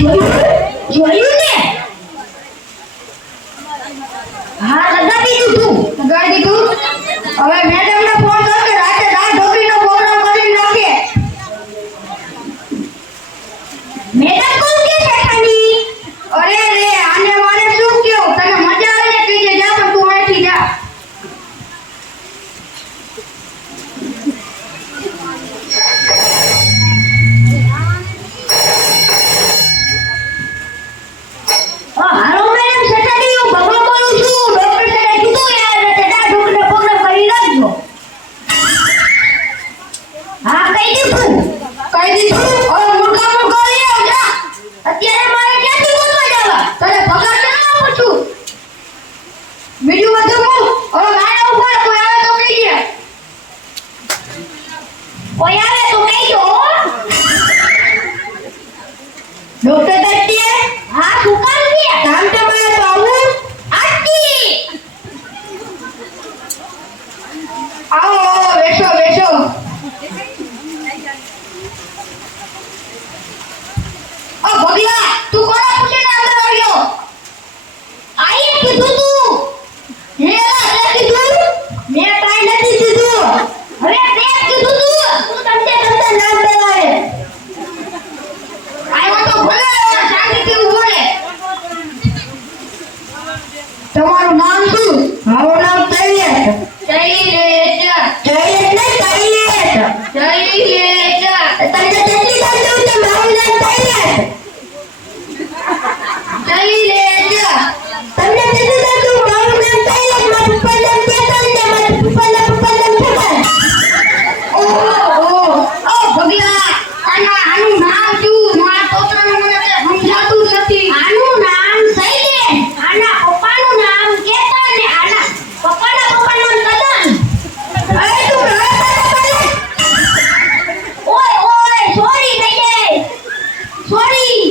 જોયું ને? હા લગાડી દીધું. લગાડી દીધું. હવે મેડમને ફોન કરો કે રાતે દાળ ઢોકળીનો પ્રોગ્રામ કરી નાખે. મેડમ કોણ કે શેઠાની? અરે રે આને મારે શું કેવું? તને મજા આવે ને કહીજે જા, પણ તું અહીંથી જા. હાલો મેડમ શેઠાની, હું ભગલો બોલું છું. ડોક્ટર સાહેબે કીધું યાર રાતે દાળ ઢોકળીનો પ્રોગ્રામ કરી નાખજો. હા કહી દીધું. કહી દીધું. હવે મુર્ગા મુર્ગા લઈ આવ જા. અત્યારે મારે ક્યાંથી ગોતવા જવા? તને પગાર કેમ આપું છું? બીજું બધું હું હવે ગાડા ઉપર કોઈ આવે તો કહીજે. કોઈ આવે તો કહીજો. ડોક્ટર દત્તે હા શું કામ છે? કામ તમારે તો આવું આટી. આવો બેસો બેસો. ઓ ભગલા તું કોના પૂછીને અંદર આવ્યો? આઈ કીધું તું. હે તે કીધું? મેં કાઈ નથી કીધું. હવે તે કીધું તું તમને નામ દેવાય. આયો તો ભલે શાંતિથી ઊભો રહે. તમારું નામ શું? મારું નામ તૈયત. તૈયત નહીં તૈયત. તમને કેટલી ગંદુ છે? મારું નામ તૈયત. તમને કેટલી ગંદુ? મારું નામ તૈયત. મારા પપ્પાનું નામ કેતન છે. મારા પપ્પાનું નામ છગન. ઓ ભગલા આનું નામ શું? મારા છોકરાનું મને સમજાતું જ નથી. આનું નામ તૈયત. આના પપ્પાનું નામ કેતન ને આના પપ્પાનું નામ છગન. અરે તું ઓય સોરી થઈ સોરી.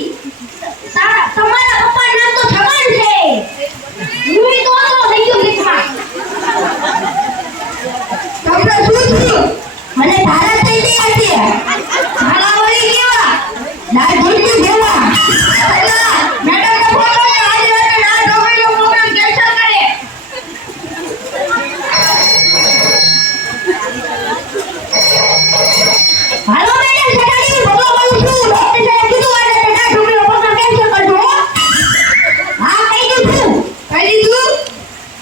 તમારા પપ્પાનું નામ તો છગન છે. હું તો થઈ ગયો લીકમાં. તમને શું થયું? મને ધારા થઈ ગયા છે. ધારા વળી કેવા? દાળ ઢોકળી જેવા. મેડમને ફોન કરો આજ રાતે દાળ ઢોકળીનો પ્રોગ્રામ કેન્સલ કરે. હાલો મેડમ શેઠાણી ભગલો બોલું છું. ડોક્ટર સાહેબ કીધું આજ રાતે દાળ ઢોકળીનો પ્રોગ્રામ કેન્સલ કરજો. હા કહી દીધું. કહી દીધું.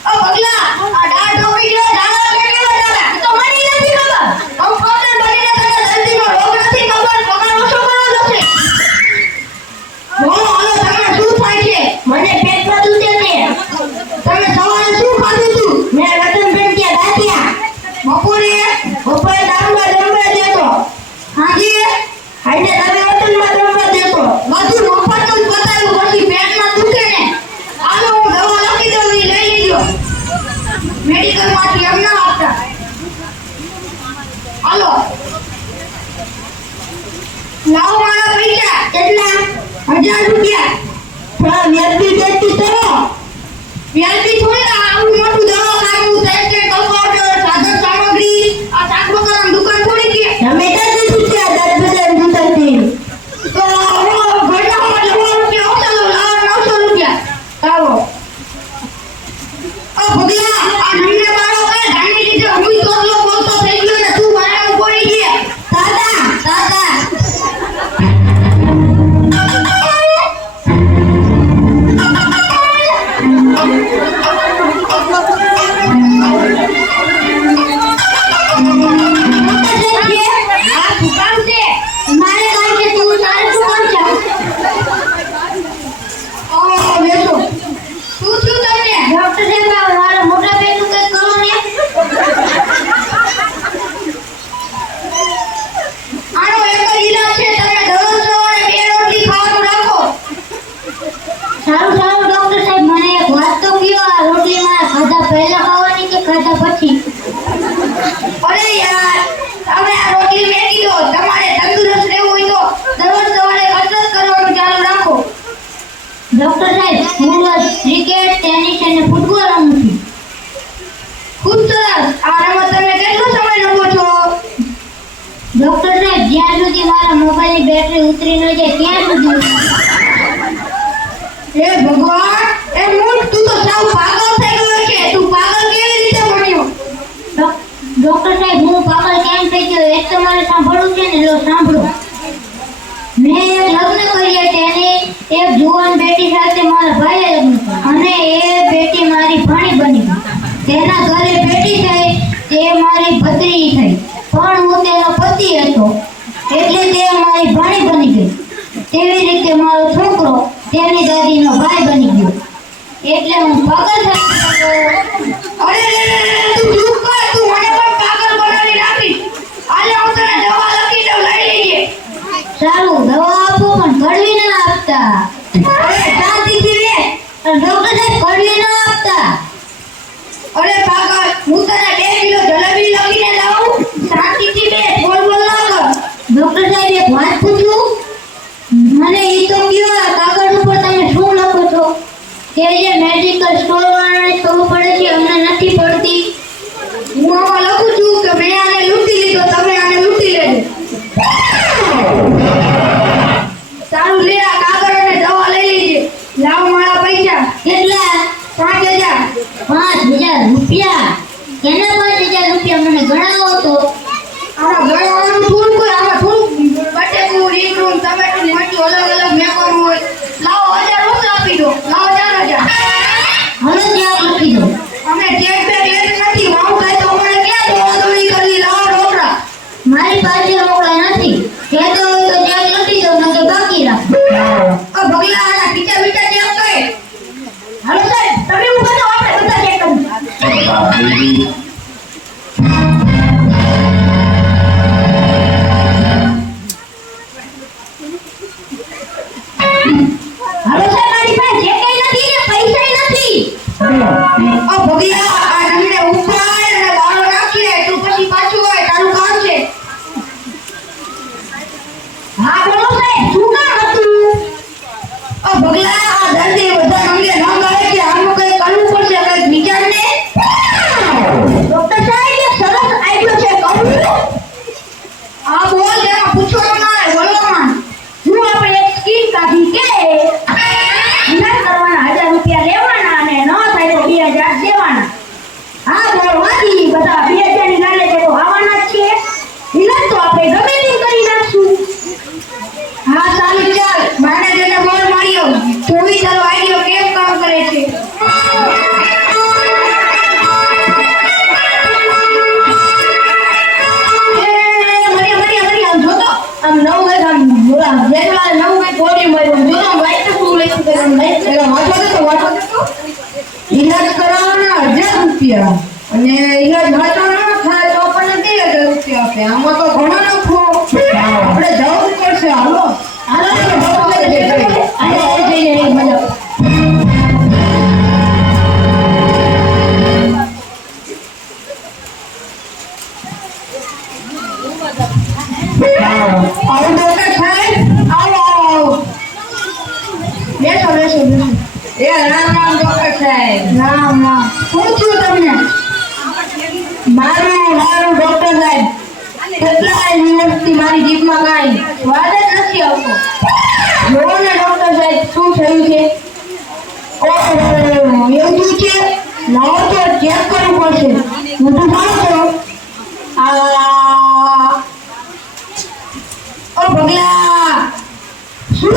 ઓ ભગલા આ દાળ ઢોકળીનો ધારા કેટલી વાર આવે? તો મને નથી ખબર. હું પ્રોબ્લેમ બનીને તને દર્દીનો રોગ નથી ખબર. પગાર ઓછો કરવાનો છે. બોલો હાલો તમને શું થાય છે? મને પેટમાં દુખે છે. તમે સવારે શું ખાધું હતું? મેં રતનબેન ત્યાં દાત્યા. બપોરે દાળમાં રમવા દેતો. હાજી આજે તમે વતનમાં રમવા દેતો. બધું મફતનું જ બતાવ્યું. પછી પેટમાં દુખે ને હાલો હું દવા લખી દઉં એ લઈ લેજો. મેડિકલમાંથી એમ ના આપતા. હાલો લાવો મારા પૈસા. કેટલા? 1000 રૂપિયા. થોડા વ્યાજબી દેતી કરો. વ્યાજબી થોડી આવું મોટું દવાખાનું ટેસ્ટ કમ્પાઉન્ડર સાધન સામગ્રી આ શાક બકાલાની દુકાન થોડી કે તમે કેટલી રૂપિયા 10,000 દુકાનથી? તો ઘરડામાં 900 રૂપિયા આવતા તો લાવો 900 રૂપિયા. આવો ઓ ભગલા આ નમને મારો કે ધાની લીધે હું તોલો બોલતો થઈ ગયો ને તું મારા પડી ગયા. દાદા પહેલા ખાવાની કે ખાધા પછી? અરે યાર તમે આ રોટલી મેકી દો. તમારે તંદુરસ્ત રહેવું હોય તો દરરોજ સવારે કસરત કરવાનું ચાલુ રાખો. ડોક્ટર સાહેબ હું રોજ ક્રિકેટ, ટેનિસ અને ફૂટબોલ રમું છું. ખૂબ સરસ. આ રમત તમે કેટલો સમય રમો છો? ડોક્ટર સાહેબ જ્યાં સુધી મારા મોબાઈલની બેટરી ઉતરી ન જાય ત્યાં સુધી. હે ભગવાન, એ મૂર્ખ, તું તો સાવ પાગલ થઈ ગયો છે. તું પાગલ કેવી રીતે બન્યો? ડોક્ટર સાહેબ, હું પાગલ કેમ થઈ ગયો એક તમારે સાંભળવું છે ને, લો સાંભળો. મેં એક લગ્ન કર્યા છે અને એક જુવાન બેટી સાથે મારા ભાઈએ લગ્ન કર્યા અને એ બેટી મારી ભાણી બની ગઈ. તેના ઘરે બેટી થઈ તે મારી ભત્રીજી થઈ, પણ હું તેનો પતિ હતો એટલે તે મારી ભાણી બની ગઈ. તેવી રીતે મારો છોકરો તેની દાદીનો ભાઈ બની ગયો, એટલે હું પાગલ થઈ ગયો. અરે રે રે રે, તું ચૂપ કર. તું મને પણ પાગલ બનાવી નાખીશ. આલે હું તને દવા લખી દઉં, લઈ લેજે. સારું, દવા આપો પણ કડવી ના આપતા. અરે શાંતિથી રે. ડોક્ટર સાહેબ, કડવી ના આપતા. અરે પાગલ, હું તને 2 કિલો જલેબી લખીને લાવું. શાંતિથી બે બોલ બોલ ના કર. ડોક્ટર સાહેબ, એક વાત પૂછું? મને એ તો કયો, આ કાગળ ઉપર તમે શું લખો છો? કે જે મેડિકલ સ્ટોર વાળાને ખબર પડે છે, અમને નથી પડતી. હું આમાં લખું છું કે મેં આને લૂંટી લીધો, તમે આને લૂંટી લેજો. સારું, લે આ કાગળ અને દવા લઈ લેજે. લાવ મારા પૈસા. કેટલા? 5000. 5000 રૂપિયા? કેના 5000 રૂપિયા મને ગણાવો તો. આમાં ગળવાનું થોડું કોઈ, આમાં થોડું બટેકું, રીંગણું, ટમેટું ને મરચું અલગ અલગ મેકવાનું હોય. લાવો 1000 ઓછા આપી દો. લાવો 4000. હવે ત્યાં લખી દો. અમે ચેક બેક લેટ નથી. વાવ થાય તો અમારે ક્યાં દોડાદોડી કરવી? લાવો રોકડા. મારી પાસે રોકડા નથી. કહેતો હોય તો ત્યાં લખી દો, નકર બાકી રાખો. ભગલા આના ટીચા બીચા ચેક કરે. હાલો સાહેબ, તમે હું કરો, આપણે બધા ચેક કરીએ. હાલો સાહેબ, મારી પાસે ચેકેય નથી ને પૈસાય નથી. ભગલા આ નમને ઉપાડ અને બાળો નાખીને તું પછી પાછું હોય. તારું કામ છે. હા બોલો સાહેબ, શું કામ હતું? ભગલા આ દર્દી બધા અંગે ન ગળે કે આનું કઈ કરવું પડશે. કઈ વિચાર ને. ડોક્ટર સાહેબ, એક સરસ આઈડિયો છે, કહું? આ બોલ, તેમાં પૂછવાનું ના હોય, બોલવામાં. હું આપણે એક સ્કીમ કાઢી કે ઇલાજ કરવાના 1000 રૂપિયા લેવાના અને ન થાય તો 2000 દેવાના. હા બોલ વાદી, બધા 2000 ની ગાલે છે તો આવવાના જ છે. ઇલાજ તો આપણે ગમે તેમ કરી નાખશું. હા સારું, ચાલ. મારે તેને બોલ માર્યો. જોઈ તારો આઈડિયો કેમ કામ કરે છે. આમ નવું એક આમ બોલા જેટલા નવું એક બોડી મળ્યું જો તો વાઈટ શું લખ્યું કે આમ વાઈટ એટલે વાંચો તો ઈલાજ કરાવવાના 1000 રૂપિયા અને ઈલાજ વાંચો ના થાય તો આપણને 2000 રૂપિયા આપે. આમાં તો ઘણો નફો. આપણે જવું પડશે. હાલો હાલો જઈને એક મજા. આવો ડોક્ટર સાહેબ, આવો આવો. બેસો બેસો બેસો. એ રામ રામ ડોક્ટર સાહેબ. રામ રામ. શું થયું તમને? મારું ડોક્ટર સાહેબ, કેટલા દિવસથી મારી જીભમાં કાંઈ સ્વાદ જ નથી આવતો. જોવો ને ડોક્ટર સાહેબ, શું થયું છે? ઓહો, એવું છે? લાવો તો ચેક કરવું પડશે. મોટું ખાવ છો? ઓ ભગલા, શું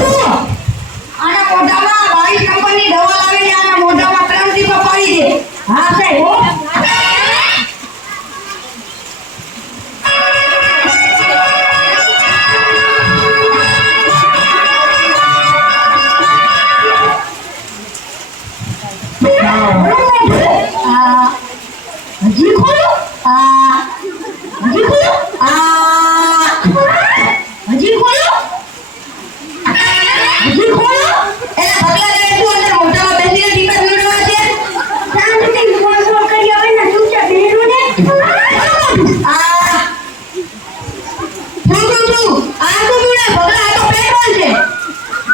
આના મોઢામાં 22 નંબરની દવા લાવીને આના મોઢામાં 3 ટીપા પાડી દે. હા સાહેબ, હો. હજી ખોલો. હજી ખોલો. હજી ખોલો. હજી ખોલો. એના ભગલા ને શું અંદર મોઢામાં બેસીને ટીપા પીવડાવે છે? શાંતિથી ફોન કરી આવે ને ચૂપચાપ બેસો ને.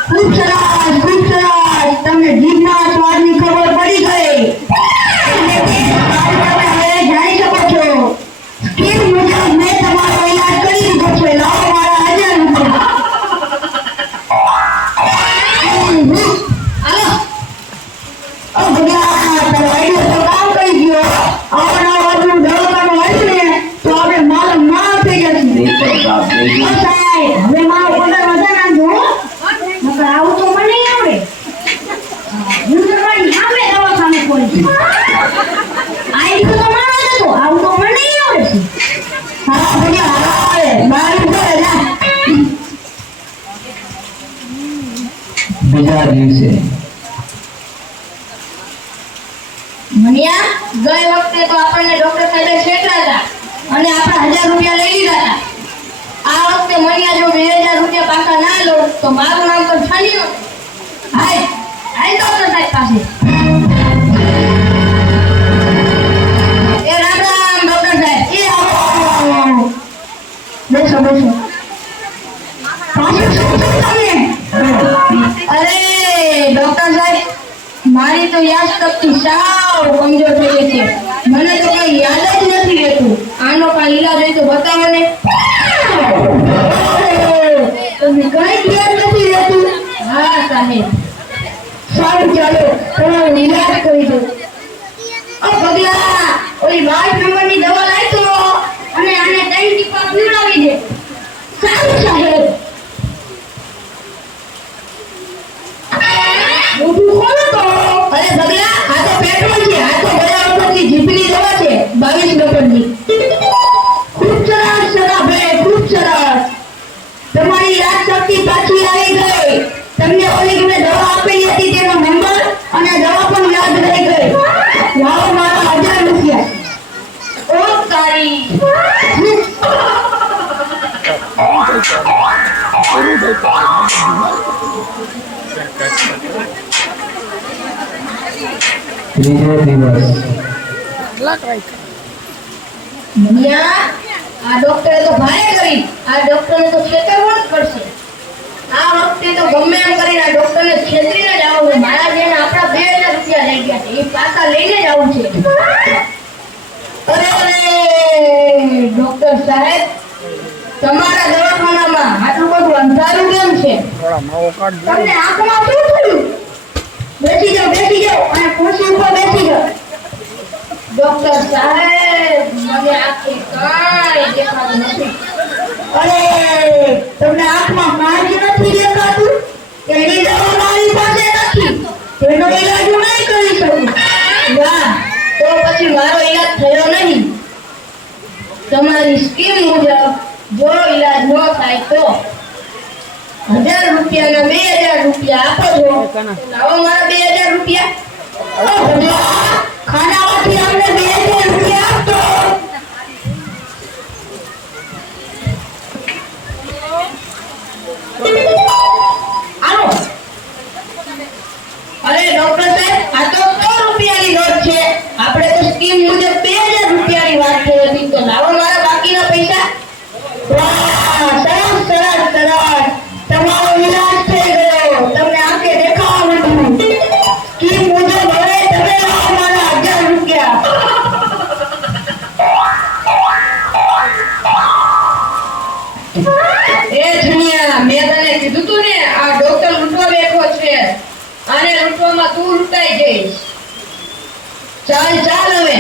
ખૂબ સરસ, ખૂબ સરસ. તમને જીભના સ્વાદની ખબર પડી ગઈ. અને તે સ્વાદ તમે હવે જાણી શકો છો. સ્કીમ મુજબ મેં તમારો ઈલાજ કરી દીધો છે. લાવો મારા 1000 રૂપિયા. સાહેબ હવે મારો ઓર્ડર વધારે નાખજો હો. નકર આવું તો મને નહીં આવડે. હું તમારી સામે દવાખાને ખોલી આઈ તો મારો જ હતો. આવું તો મને નહીં આવડે. હા ભૈયા હાલો મારી ઘરે જા. બીજા દિવસે મનિયા ગઈ વખતે તો આપણને ડોક્ટર સાહેબે છેતરા હતા અને આપણા 1000 રૂપિયા લઈ લીધા હતા. આ વખતે મનિયા જો 2000 રૂપિયા પાછા ના લો તો મારું નામ તો છાનીઓ. હાય હાય ડોક્ટર સાહેબ પાસે. એ રામ રામ ડોક્ટર સાહેબ. એ આવો બેસો બેસો. પાછું શું થયું તમને? અરે ડોક્ટર સાહેબ મારી તો યાદશક્તિ સાવ કમજોર થઈ ગઈ છે. મને તો કઈ યાદ જ નથી રહેતું. આનો કઈ ઈલાજ હોય તો બતાવો ને. તમને કઈ યાદ નથી રહેતું? હા સાહેબ. સારું ચાલો તમારો ઈલાજ કરી દો. ઓ પગલા ઓલી 12 નંબરની દવા લાવી તો અને આને 3 ટીપા પીવડાવી દે. સારું સાહેબ. મોઢું ખોલો તો. અરે બગલા આ તો પેટ્રોલ છે. આ તો ગયા વખતની જીપની દવા છે 22 નંબરની. ખૂબ સરસ સરા ભાઈ ખૂબ સરસ. તમારી યાદશક્તિ પાછી આવી ગઈ. તમને ઓલી મેં દવા આપેલી હતી તેનો નંબર અને દવા પણ યાદ રહી ગઈ. લાવો મારા 1000 રૂપિયા. ઓ તારી. ત્રીજો દિવસ મનિયા આ ડોક્ટરે તો ભારે કરી. આ ડોક્ટરને તો છેતરવું જ પડશે. આ વખતે તો ગમે એમ કરીને આ ડોક્ટરને છેતરીને જ આવવું. મારા જેને આપણા 2000 રૂપિયા લઈ ગયા છે એ પાછા લઈને જ આવું છે. અરે અરે ડોક્ટર સાહેબ તમારા દવાખાનામાં આટલું બધું અંધારું કેમ છે? તમને આંખમાં શું થયું? બેસી જાઓ અને ખુરશી ઉપર બેસી જાઓ. ડોક્ટર સાહેબ મને આંખે કાંઈ દેખાતું નથી. અરે તમને આંખમાં કાંઈ જ નથી દેખાતું? એની દવા મારી પાસે નથી. તેનો ઈલાજ હું નહીં કરી શકું. વાહ તો પછી મારો ઈલાજ થયો નહીં. તમારી સ્કીમ મુજબ જો ઈલાજ ન થાય તો 1000 રૂપિયાના 2000 રૂપિયા આપો છો. લાવો મારા 2000 રૂપિયા. ઓ ભગવાન ખાનામાંથી અમને 2000 રૂપિયા આપો. આવો. અરે ડોક્ટર સાહેબ આ તો 100 રૂપિયાની નોટ છે. આપણે તો સ્કીમ મુજબ 2000 રૂપિયાની વાત થઈ હતી. તો લાવો મારા બાકીના પૈસા. વાહ સરસ સરસ સરસ. તમારો ઈલાજ થઈ ગયો. તમને આંખે દેખાવા માંડ્યું. સ્કીમ મુજબ હવે તમે લાવો મારા 1000 રૂપિયા. એ ધનિયા મેં તને કીધું તું ને આ ડોક્ટર લૂંટવા બેઠો છે. આને લૂંટવામાં તું લૂંટાઈ જઈશ. ચાલ ચાલ હવે.